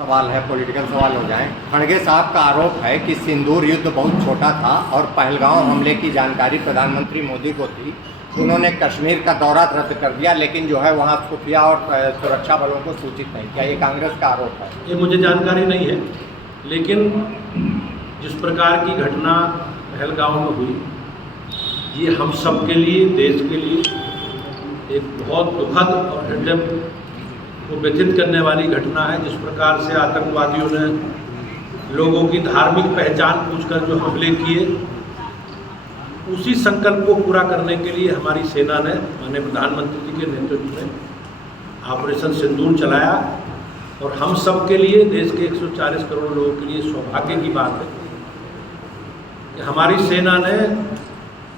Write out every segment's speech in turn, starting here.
सवाल है, पॉलिटिकल सवाल हो जाए। खड़गे साहब का आरोप है कि सिंदूर युद्ध बहुत छोटा था और पहलगांव हमले की जानकारी प्रधानमंत्री मोदी को थी। उन्होंने कश्मीर का दौरा रद्द कर दिया, लेकिन जो है वहाँ खुफिया और सुरक्षा बलों को सूचित नहीं किया। ये कांग्रेस का आरोप है। ये मुझे जानकारी नहीं है, लेकिन जिस प्रकार की घटना पहलगांव में हुई, ये हम सब के लिए, देश के लिए एक बहुत दुखद और हृदय को व्यथित करने वाली घटना है। जिस प्रकार से आतंकवादियों ने लोगों की धार्मिक पहचान पूछकर जो हमले किए, उसी संकल्प को पूरा करने के लिए हमारी सेना ने माननीय प्रधानमंत्री जी के नेतृत्व में ऑपरेशन सिंदूर चलाया। और हम सब के लिए, देश के 140 करोड़ लोगों के लिए सौभाग्य की बात है कि हमारी सेना ने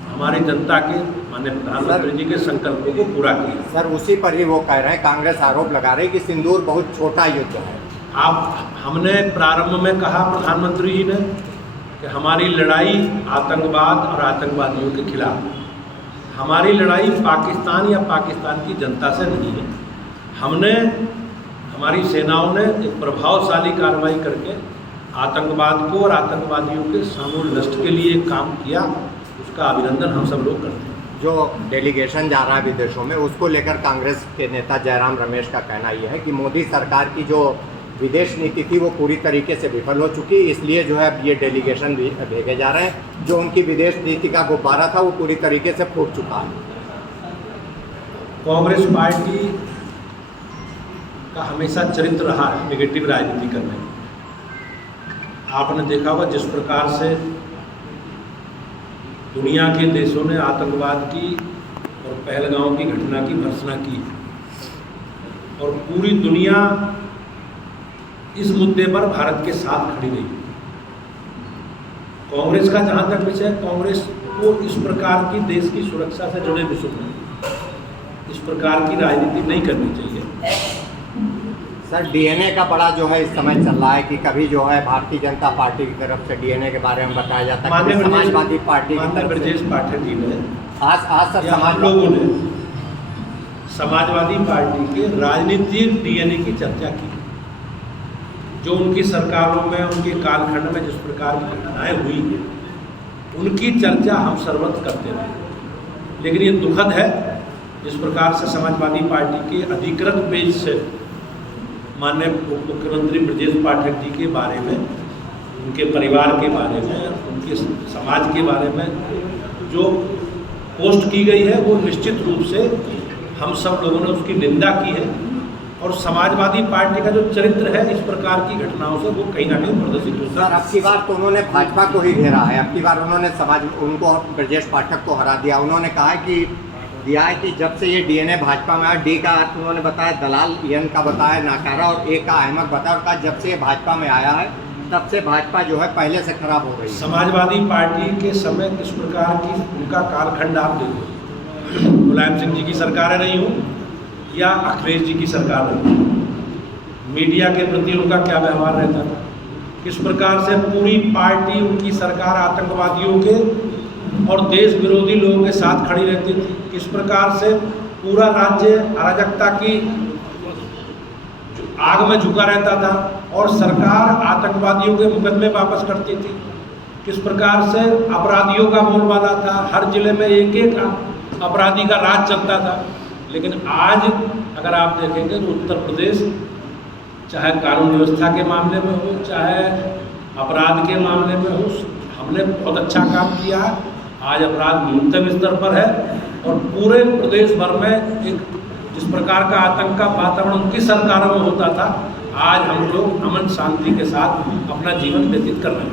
हमारी जनता के माननीय प्रधानमंत्री जी के संकल्पों को पूरा किया। सर, उसी पर ही वो कह रहे हैं, कांग्रेस आरोप लगा रही है कि सिंदूर बहुत छोटा युद्ध है। हमने प्रारंभ में कहा प्रधानमंत्री जी ने कि हमारी लड़ाई आतंकवाद और आतंकवादियों के खिलाफ, हमारी लड़ाई पाकिस्तान या पाकिस्तान की जनता से नहीं है। हमारी सेनाओं ने एक प्रभावशाली कार्रवाई करके आतंकवाद को और आतंकवादियों के समूल नष्ट के लिए काम किया। उसका अभिनंदन हम सब लोग करते हैं। जो डेलीगेशन जा रहा है विदेशों में, उसको लेकर कांग्रेस के नेता जयराम रमेश का कहना यह है कि मोदी सरकार की जो विदेश नीति थी वो पूरी तरीके से विफल हो चुकी, इसलिए जो है ये डेलीगेशन भी भेजे जा रहे हैं। जो उनकी विदेश नीति का गुब्बारा था वो पूरी तरीके से फूट चुका है। कांग्रेस पार्टी का हमेशा चरित्र रहा है नेगेटिव राजनीति करने में। आपने देखा होगा जिस प्रकार से दुनिया के देशों ने आतंकवाद की और पहलगांव की घटना की भर्त्सना की, और पूरी दुनिया इस मुद्दे पर भारत के साथ खड़ी रही। कांग्रेस का जहाँ तक विषय, कांग्रेस को इस प्रकार की देश की सुरक्षा से जुड़े विषयों में इस प्रकार की राजनीति नहीं करनी चाहिए। सर, डीएनए का बड़ा जो है इस समय चल रहा है कि कभी जो है भारतीय जनता पार्टी की तरफ से डीएनए के बारे में बताया जाता है, कभी समाजवादी पार्टी की तरफ ब्रजेश पाठक जी ने आज सर हम लोगों ने समाजवादी पार्टी के राजनीतिक डीएनए की चर्चा की। जो उनकी सरकारों में, उनके कालखंड में जिस प्रकार की घटनाएं हुई, उनकी चर्चा हम सर्वत्र करते रहे। लेकिन ये दुखद है जिस प्रकार से समाजवादी पार्टी के अधिकृत पेज से माननीय मुख्यमंत्री ब्रजेश पाठक जी के बारे में, उनके परिवार के बारे में, उनके समाज के बारे में जो पोस्ट की गई है, वो निश्चित रूप से हम सब लोगों ने उसकी निंदा की है। और समाजवादी पार्टी का जो चरित्र है इस प्रकार की घटनाओं से वो कहीं ना कहीं प्रदर्शित होता है। सर, अब की बार तो उन्होंने भाजपा को ही घेरा है। अब की बार उन्होंने उनको ब्रजेश पाठक को हरा दिया। उन्होंने कहा है कि जब से ये डीएनए भाजपा में आया, डी का उन्होंने बताया दलाल, एन का बताया नाकारा और ए का अहमद बताया, और कहा जब से ये भाजपा में आया है तब से भाजपा जो है पहले से खराब हो रही है। समाजवादी पार्टी के समय किस प्रकार की उनका कालखंड आप देखो, मुलायम सिंह जी की सरकारें नहीं हो या अखिलेश जी की सरकार रही, मीडिया के प्रति उनका क्या व्यवहार रहता था, किस प्रकार से पूरी पार्टी, उनकी सरकार आतंकवादियों के और देश विरोधी लोगों के साथ खड़ी रहती थी, किस प्रकार से पूरा राज्य अराजकता की आग में झुका रहता था और सरकार आतंकवादियों के मुकदमे वापस करती थी, किस प्रकार से अपराधियों का बोलबाला था, हर जिले में एक एक अपराधी का राज चलता था। लेकिन आज अगर आप देखेंगे तो उत्तर प्रदेश, चाहे कानून व्यवस्था के मामले में हो, चाहे अपराध के मामले में हो, हमने बहुत अच्छा काम किया। आज अपराध न्यूनतम स्तर पर है और पूरे प्रदेश भर में एक जिस प्रकार का आतंक का वातावरण उनकी सरकारों में होता था, आज हम लोग अमन शांति के साथ अपना जीवन व्यतीत कर रहे हैं।